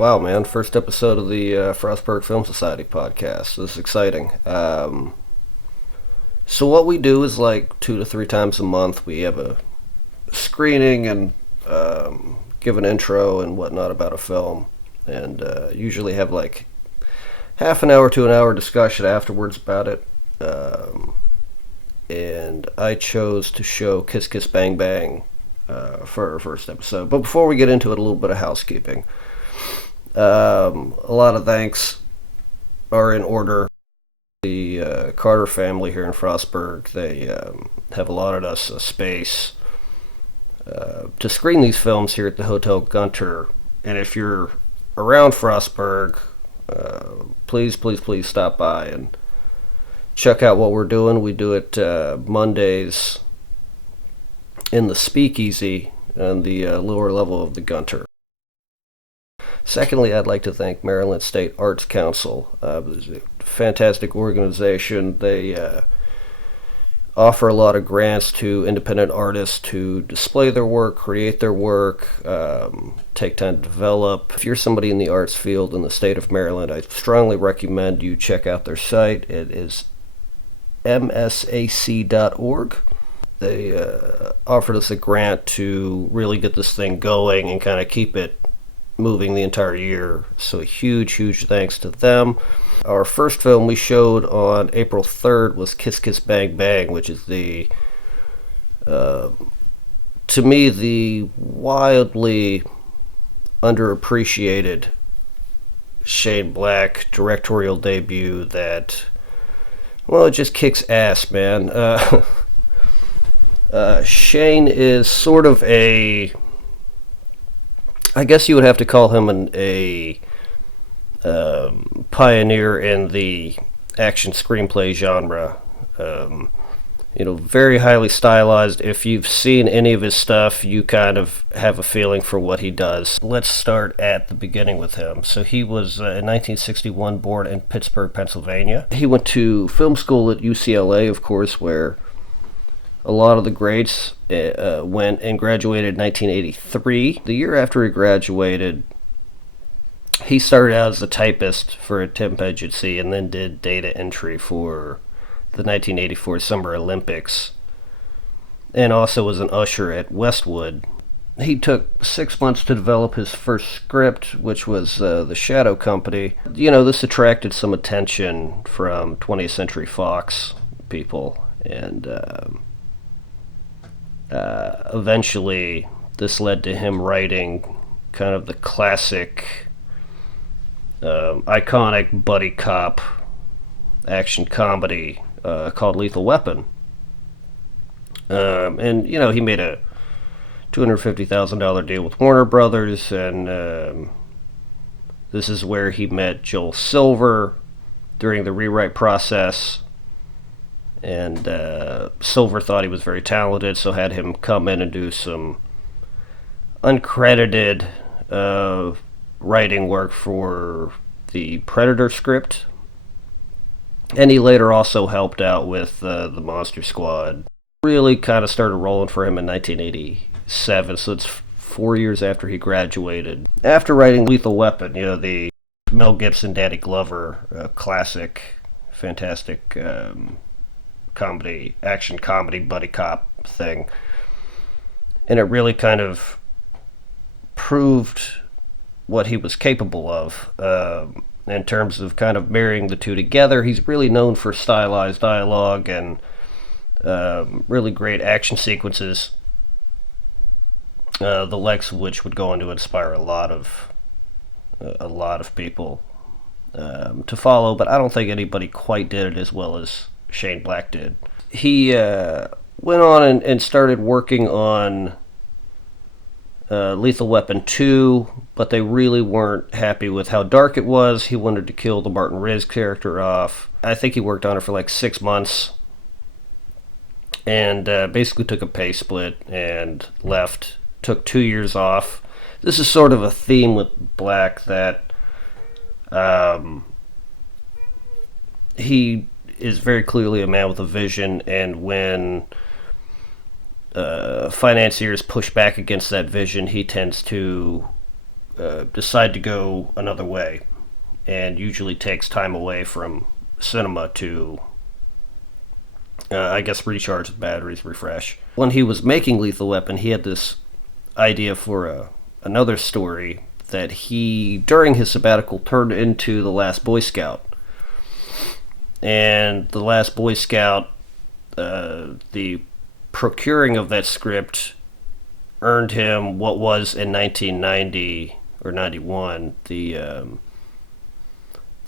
Wow, man. First episode of the Frostburg Film Society podcast. This is exciting. So, what we do is like 2 to 3 times a month, we have a screening and give an intro and whatnot about a film. And usually have like half an hour to an hour discussion afterwards about it. And I chose to show Kiss Kiss Bang Bang for our first episode. But before we get into it, a little bit of housekeeping. A lot of thanks are in order. The Carter family here in Frostburg, they have allotted us a space to screen these films here at the Hotel Gunter. And if you're around Frostburg, please stop by and check out what we're doing. We do it Mondays in the Speakeasy on the lower level of the Gunter. Secondly, I'd like to thank Maryland State Arts Council. It's a fantastic organization. They offer a lot of grants to independent artists to display their work, create their work, take time to develop. If you're somebody in the arts field in the state of Maryland, I strongly recommend you check out their site. It is msac.org. They offered us a grant to really get this thing going and kind of keep it moving the entire year. So a huge thanks to them. Our first film we showed on April 3rd was Kiss Kiss Bang Bang, which is the, to me, the wildly underappreciated Shane Black directorial debut that, well, it just kicks ass, man. Shane is sort of I guess you would have to call him a pioneer in the action screenplay genre. Very highly stylized. If you've seen any of his stuff, you kind of have a feeling for what he does. Let's start at the beginning with him. So he was in 1961 born in Pittsburgh, Pennsylvania. He went to film school at UCLA, of course, where a lot of the greats went and graduated in 1983. The year after he graduated, he started out as a typist for a temp agency and then did data entry for the 1984 Summer Olympics, and also was an usher at Westwood. He took 6 months to develop his first script, which was The Shadow Company. This attracted some attention from 20th Century Fox people, and eventually this led to him writing kind of the classic, iconic buddy cop action comedy called Lethal Weapon. He made a $250,000 deal with Warner Brothers, and this is where he met Joel Silver during the rewrite process. And Silver thought he was very talented, so had him come in and do some uncredited writing work for the Predator script. And he later also helped out with the Monster Squad. Really kind of started rolling for him in 1987, so it's 4 years after he graduated. After writing Lethal Weapon, the Mel Gibson, Danny Glover, classic, fantastic action comedy buddy cop thing, and it really kind of proved what he was capable of in terms of kind of marrying the two together. He's really known for stylized dialogue and really great action sequences, the likes of which would go on to inspire a lot of people to follow, but I don't think anybody quite did it as well as Shane Black did. He went on and started working on Lethal Weapon 2, but they really weren't happy with how dark it was. He wanted to kill the Martin Riz character off. I think he worked on it for like 6 months and basically took a pay split and left. Took 2 years off. This is sort of a theme with Black that he is very clearly a man with a vision, and when financiers push back against that vision, he tends to decide to go another way, and usually takes time away from cinema to, I guess, recharge the batteries, refresh. When he was making Lethal Weapon, he had this idea for another story that he, during his sabbatical, turned into The Last Boy Scout. And The Last Boy Scout, the procuring of that script earned him what was in 1990 or 91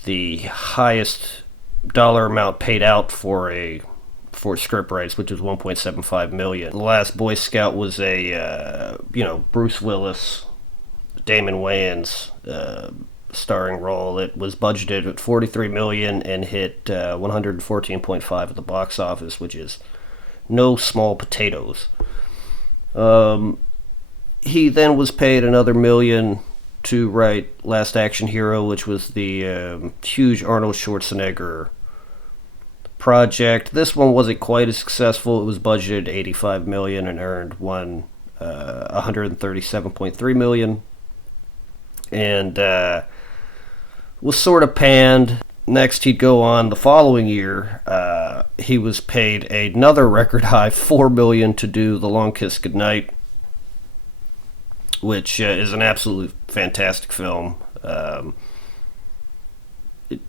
the highest dollar amount paid out for script rights, which was 1.75 million. The Last Boy Scout was a Bruce Willis, Damon Wayans starring role. It was budgeted at 43 million and hit 114.5 at the box office, which is no small potatoes. He then was paid another $1 million to write Last Action Hero, which was the huge Arnold Schwarzenegger project. This one wasn't quite as successful. It was budgeted $85 million and earned $137.3 million, and was sort of panned. Next, he'd go on the following year. He was paid another record high $4 million to do The Long Kiss Goodnight, which is an absolutely fantastic film.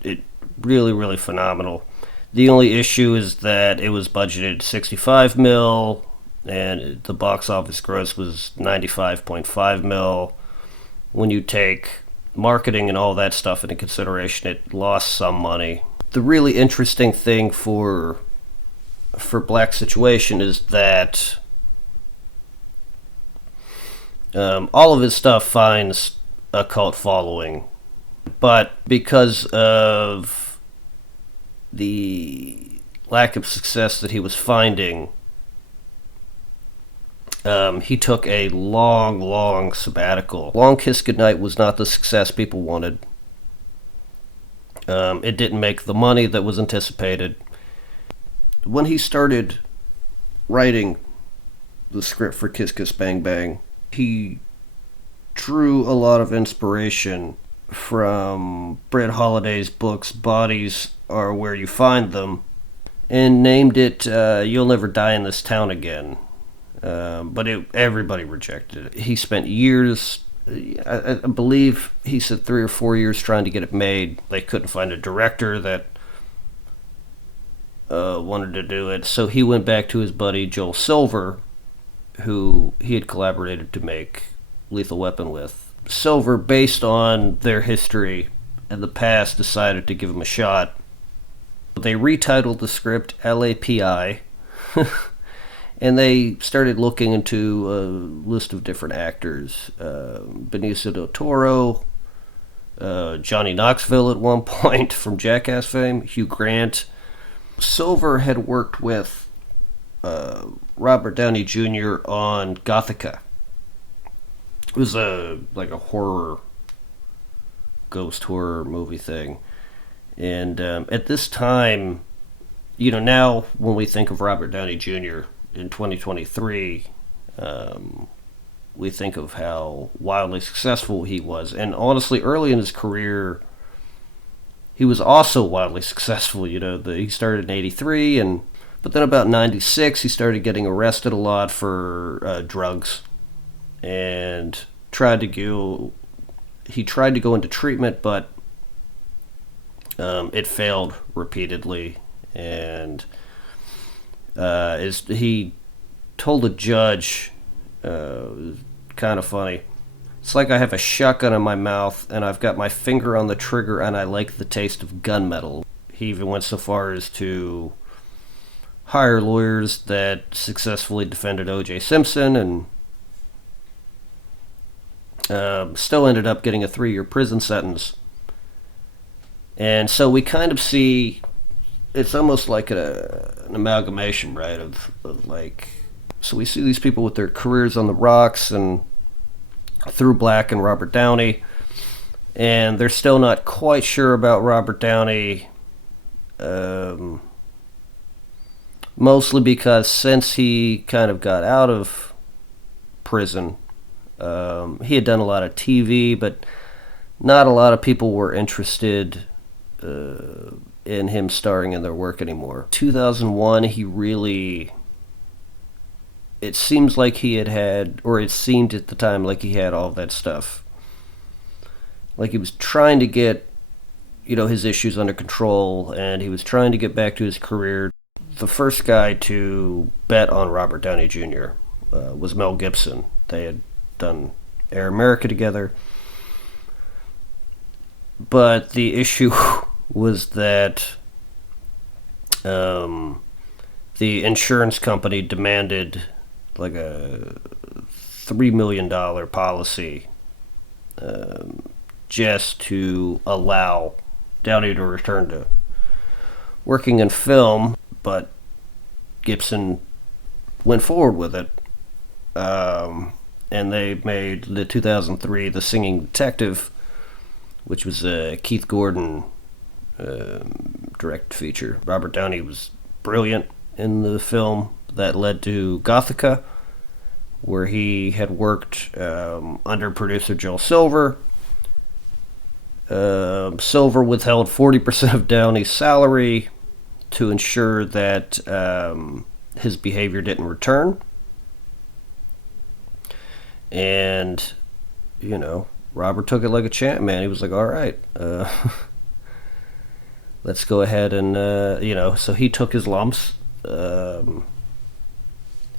It really phenomenal. The only issue is that it was budgeted 65 mil, and the box office gross was 95.5 mil. When you take marketing and all that stuff into consideration, it lost some money. The really interesting thing for Black Situation is that all of his stuff finds a cult following, but because of the lack of success that he was finding, he took a long sabbatical. Long Kiss Goodnight was not the success people wanted. It didn't make the money that was anticipated. When he started writing the script for Kiss Kiss Bang Bang, he drew a lot of inspiration from Brett Holiday's books Bodies Are Where You Find Them, and named it You'll Never Die in This Town Again. But everybody rejected it. He spent years, I believe he said 3 or 4 years trying to get it made. They couldn't find a director that wanted to do it, so he went back to his buddy Joel Silver, who he had collaborated to make Lethal Weapon with. Silver, based on their history and the past, decided to give him a shot. They retitled the script LAPI, and they started looking into a list of different actors. Benicio del Toro, Johnny Knoxville at one point from Jackass fame, Hugh Grant. Silver had worked with Robert Downey Jr. on Gothika. It was like a horror, ghost horror movie thing. And at this time, now when we think of Robert Downey Jr. in 2023, we think of how wildly successful he was. And honestly, early in his career, he was also wildly successful. He started in 83, but then about 96, he started getting arrested a lot for drugs, and tried to go into treatment, but it failed repeatedly. And he told a judge, kind of funny, it's like I have a shotgun in my mouth and I've got my finger on the trigger and I like the taste of gunmetal. He even went so far as to hire lawyers that successfully defended O.J. Simpson, and still ended up getting a 3-year prison sentence. And so we kind of see, it's almost like an amalgamation, right, of like, so we see these people with their careers on the rocks, and through Black and Robert Downey, and they're still not quite sure about Robert Downey, mostly because since he kind of got out of prison, He had done a lot of TV, but not a lot of people were interested in him starring in their work anymore. 2001, he really. It seems like he had, or it seemed at the time like he had all that stuff. Like he was trying to get, his issues under control, and he was trying to get back to his career. The first guy to bet on Robert Downey Jr. Was Mel Gibson. They had done Air America together. But the issue was that the insurance company demanded like a $3 million policy just to allow Downey to return to working in film, but Gibson went forward with it. And they made the 2003 The Singing Detective, which was a Keith Gordon direct feature. Robert Downey was brilliant in the film. That led to Gothika, where he had worked under producer Joel Silver. Silver withheld 40% of Downey's salary to ensure that his behavior didn't return. And, Robert took it like a champ, man. He was like, all right, let's go ahead and, so he took his lumps.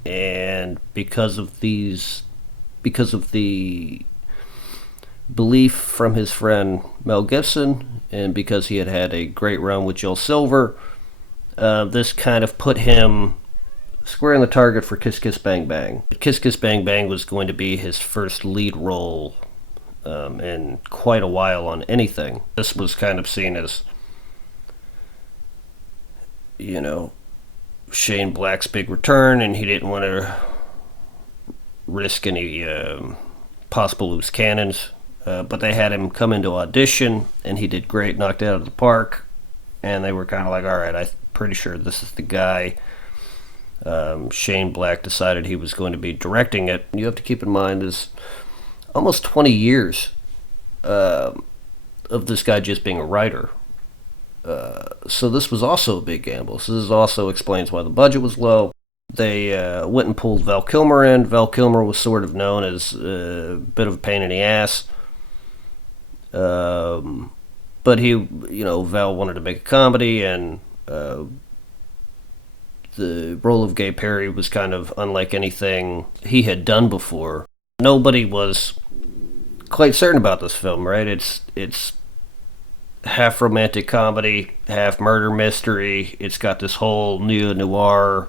And because of the belief from his friend Mel Gibson, and because he had had a great run with Joel Silver, this kind of put him square in the target for Kiss Kiss Bang Bang. Kiss Kiss Bang Bang was going to be his first lead role in quite a while on anything. This was kind of seen as, Shane Black's big return, and he didn't want to risk any possible loose cannons. But they had him come into audition, and he did great, knocked it out of the park. And they were kind of like, all right, I'm pretty sure this is the guy. Shane Black decided he was going to be directing it. You have to keep in mind there's almost 20 years of this guy just being a writer. So this was also a big gamble. So this also explains why the budget was low. They went and pulled Val Kilmer in. Val Kilmer was sort of known as a bit of a pain in the ass. But he, Val wanted to make a comedy, and the role of Gay Perry was kind of unlike anything he had done before. Nobody was quite certain about this film, right? It's half romantic comedy, half murder mystery. It's got this whole neo-noir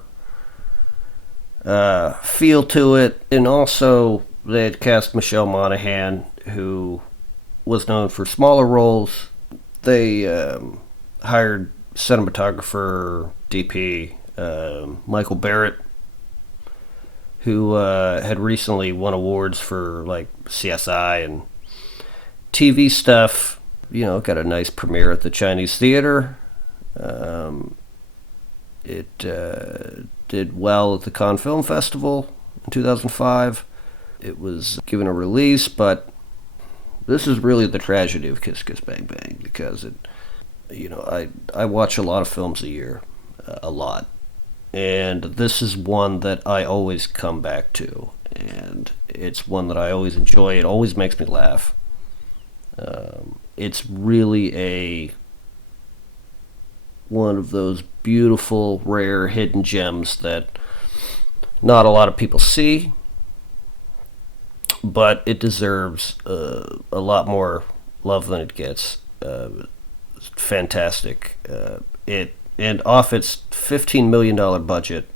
feel to it. And also, they had cast Michelle Monaghan, who was known for smaller roles. They hired cinematographer, DP, Michael Barrett, who had recently won awards for like CSI and TV stuff. Got a nice premiere at the Chinese Theater. It did well at the Cannes Film Festival in 2005. It was given a release, but this is really the tragedy of Kiss Kiss Bang Bang, because I watch a lot of films a year, a lot, and this is one that I always come back to, and it's one that I always enjoy. It always makes me laugh. It's really one of those beautiful, rare, hidden gems that not a lot of people see, but it deserves a lot more love than it gets. It's fantastic. And off its $15 million budget,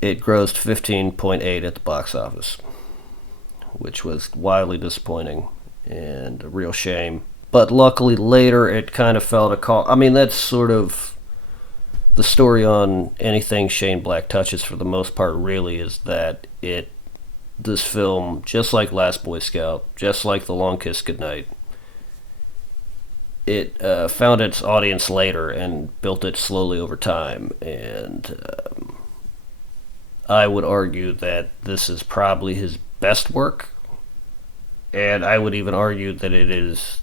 it grossed 15.8 at the box office, which was wildly disappointing and a real shame. But luckily later it kind of felt a call. I mean, that's sort of the story on anything Shane Black touches for the most part, really, is that this film, just like Last Boy Scout, just like The Long Kiss Goodnight, it found its audience later and built it slowly over time. And I would argue that this is probably his best work, and I would even argue that it is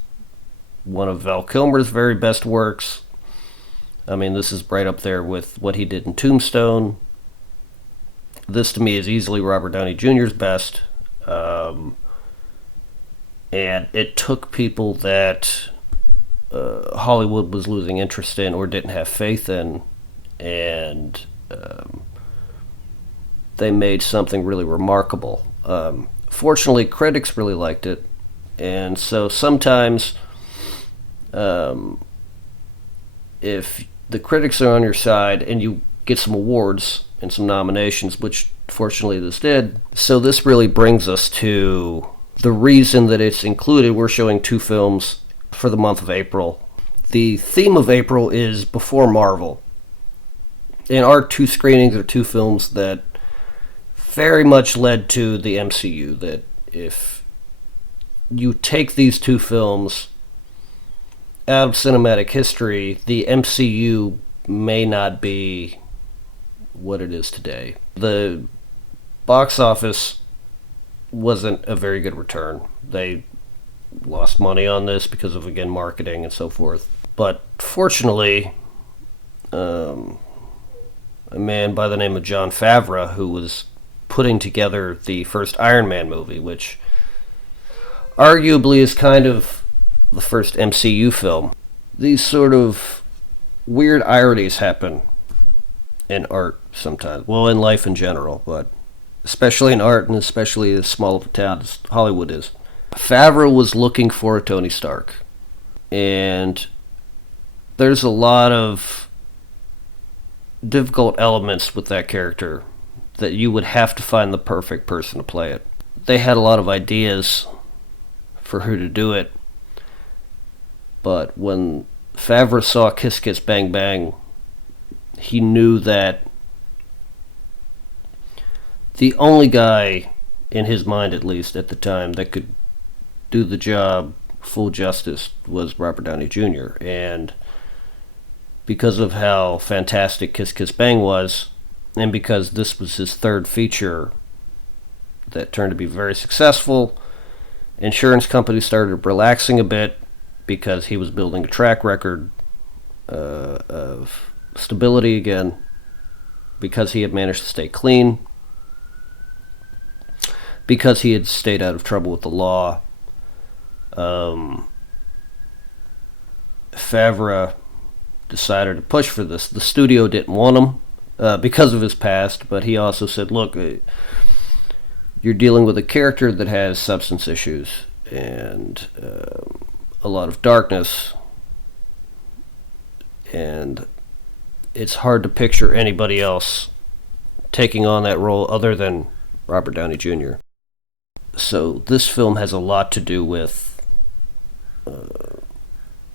one of Val Kilmer's very best works. I mean, this is right up there with what he did in Tombstone. This, to me, is easily Robert Downey Jr.'s best. And it took people that Hollywood was losing interest in or didn't have faith in, and they made something really remarkable. Fortunately, critics really liked it, and so sometimes if the critics are on your side and you get some awards and some nominations, which fortunately this did, so this really brings us to the reason that it's included. We're showing 2 films for the month of April. The theme of April is before Marvel. And our 2 screenings are 2 films that very much led to the MCU. That if you take these 2 films out of cinematic history, the MCU may not be what it is today. The box office wasn't a very good return. They lost money on this because of, again, marketing and so forth. But fortunately, a man by the name of Jon Favreau, who was putting together the first Iron Man movie, which arguably is kind of the first MCU film. These sort of weird ironies happen in art sometimes. Well, in life in general, but especially in art, and especially as small of a town as Hollywood is. Favreau was looking for a Tony Stark, and there's a lot of difficult elements with that character that you would have to find the perfect person to play it. They had a lot of ideas for who to do it, but when Favreau saw Kiss Kiss Bang Bang, he knew that the only guy, in his mind at least at the time, that could do the job full justice was Robert Downey Jr. And because of how fantastic Kiss Kiss Bang was, and because this was his 3rd feature that turned to be very successful, insurance companies started relaxing a bit because he was building a track record of stability again, because he had managed to stay clean, because he had stayed out of trouble with the law. Favreau decided to push for this. The studio didn't want him because of his past, but he also said, look, you're dealing with a character that has substance issues and a lot of darkness, and it's hard to picture anybody else taking on that role other than Robert Downey Jr. So this film has a lot to do with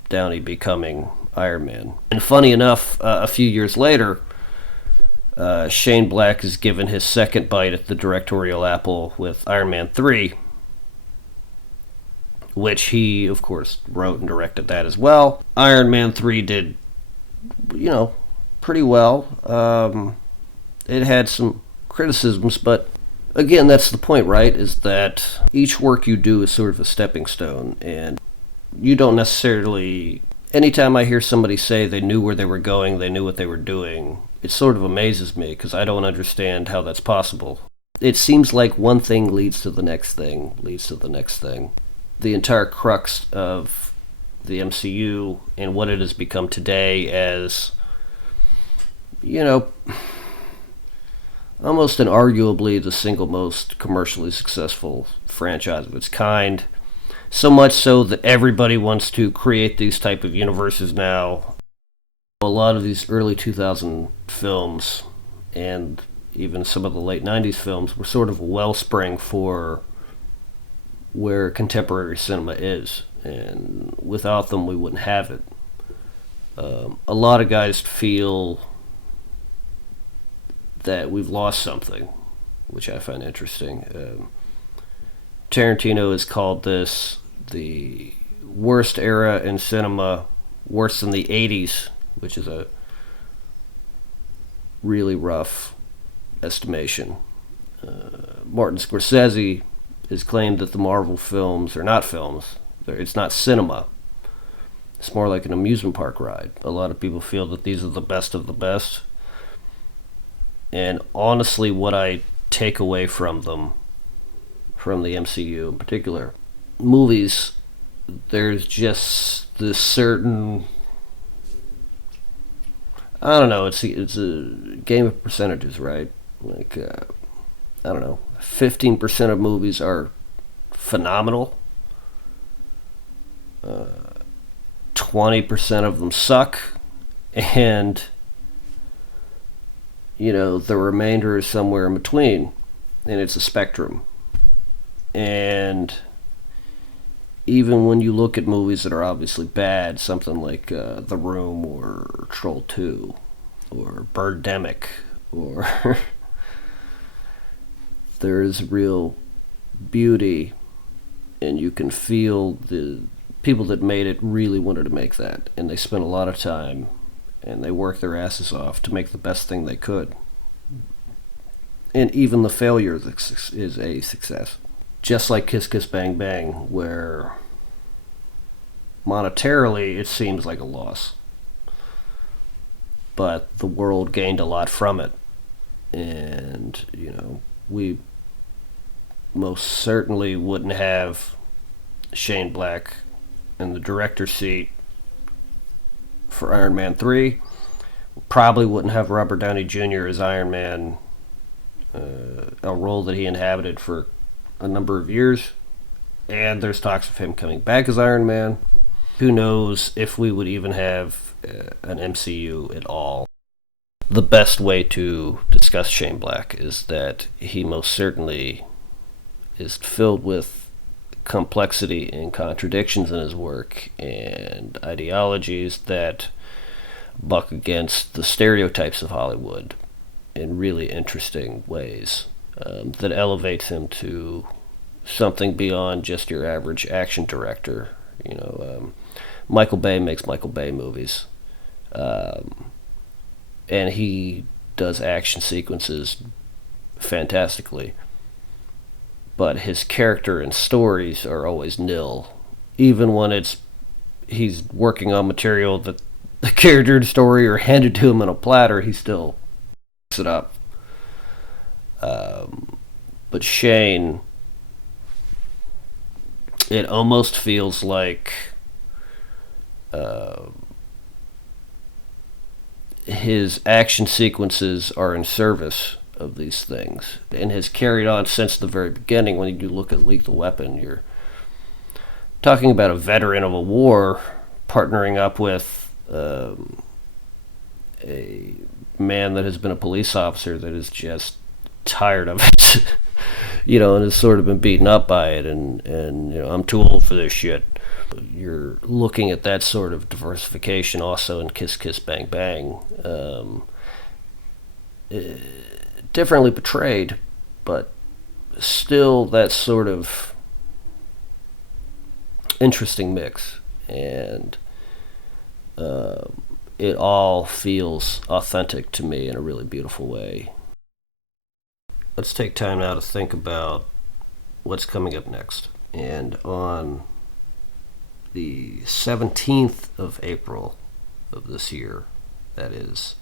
Downey becoming Iron Man. And funny enough, a few years later, Shane Black is given his second bite at the directorial apple with Iron Man 3, which he, of course, wrote and directed that as well. Iron Man 3 did, pretty well. It had some criticisms, but again, that's the point, right? Is that each work you do is sort of a stepping stone, and you don't necessarily... Anytime I hear somebody say they knew where they were going, they knew what they were doing, it sort of amazes me, because I don't understand how that's possible. It seems like one thing leads to the next thing, leads to the next thing. The entire crux of the MCU and what it has become today as, almost and arguably the single most commercially successful franchise of its kind. So much so that everybody wants to create these type of universes now. A lot of these early 2000 films and even some of the late 90s films were sort of a wellspring for where contemporary cinema is. And without them, we wouldn't have it. A lot of guys feel that we've lost something, which I find interesting. Tarantino has called this the worst era in cinema, worse than the 80s, which is a really rough estimation. Martin Scorsese has claimed that the Marvel films are not films. It's not cinema. It's more like an amusement park ride. A lot of people feel that these are the best of the best. And honestly, what I take away from them, from the MCU in particular, movies, there's just this certain, I don't know, it's a game of percentages, right? Like, I don't know, 15% of movies are phenomenal. 20% of them suck, and the remainder is somewhere in between, and it's a spectrum. And even when you look at movies that are obviously bad, something like The Room or Troll 2 or Birdemic, or there is real beauty, and you can feel the people that made it really wanted to make that, and they spent a lot of time and they worked their asses off to make the best thing they could. And even the failure is a success. Just like Kiss Kiss Bang Bang, where monetarily it seems like a loss, but the world gained a lot from it. And, we most certainly wouldn't have Shane Black in the director's seat for Iron Man 3. Probably wouldn't have Robert Downey Jr. as Iron Man, a role that he inhabited for a number of years. And there's talks of him coming back as Iron Man. Who knows if we would even have an MCU at all. The best way to discuss Shane Black is that he most certainly is filled with complexity and contradictions in his work and ideologies that buck against the stereotypes of Hollywood in really interesting ways, that elevates him to something beyond just your average action director. Michael Bay makes Michael Bay movies, and he does action sequences fantastically, but his character and stories are always nil. Even when he's working on material that the character and story are handed to him on a platter, he still picks it up. But Shane, it almost feels like his action sequences are in service of these things, and has carried on since the very beginning. When you look at Lethal Weapon, you're talking about a veteran of a war partnering up with a man that has been a police officer that is just tired of it, and has sort of been beaten up by it, and I'm too old for this shit. You're looking at that sort of diversification also in Kiss Kiss Bang Bang. Differently portrayed, but still that sort of interesting mix, and it all feels authentic to me in a really beautiful way. Let's take time now to think about what's coming up next. And on the 17th of April of this year, that is,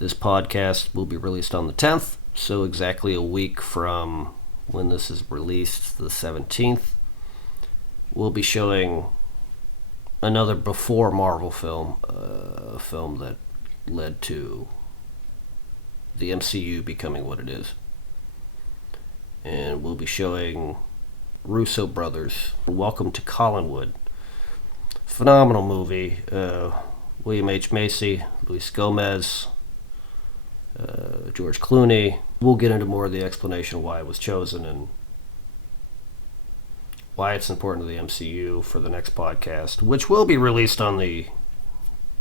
this podcast will be released on the 10th, so exactly a week from when this is released, the 17th, we'll be showing another before Marvel film, a film that led to the MCU becoming what it is. And we'll be showing Russo Brothers, Welcome to Collinwood. Phenomenal movie. William H. Macy, Luis Gomez, George Clooney. We'll get into more of the explanation of why it was chosen and why it's important to the MCU for the next podcast, which will be released on the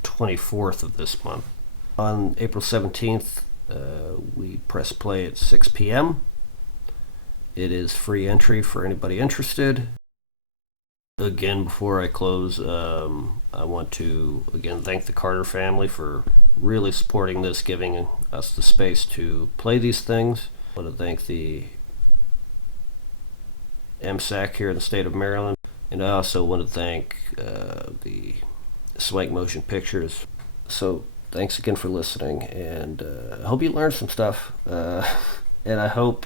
24th of this month. On April 17th, we press play at 6 p.m. It is free entry for anybody interested. Again, before I close, I want to again thank the Carter family for really supporting this, giving us the space to play these things. I want to thank the MSAC here in the state of Maryland. And I also want to thank the Swank Motion Pictures. So thanks again for listening, and I hope you learned some stuff. And I hope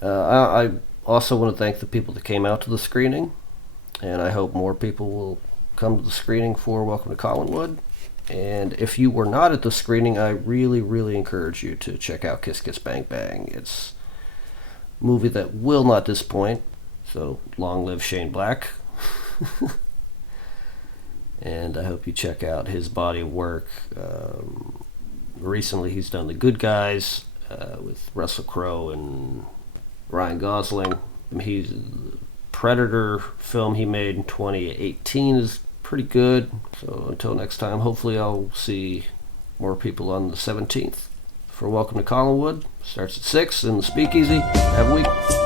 I also want to thank the people that came out to the screening, and I hope more people will come to the screening for Welcome to Collinwood. And if you were not at the screening, I really, really encourage you to check out Kiss Kiss Bang Bang. It's a movie that will not disappoint. So long live Shane Black. And I hope you check out his body of work. Recently he's done The Good Guys with Russell Crowe and Ryan Gosling. The Predator film he made in 2018 is pretty good. So until next time, hopefully I'll see more people on the 17th for Welcome to Collinwood. Starts at 6 in the Speakeasy. Have a week.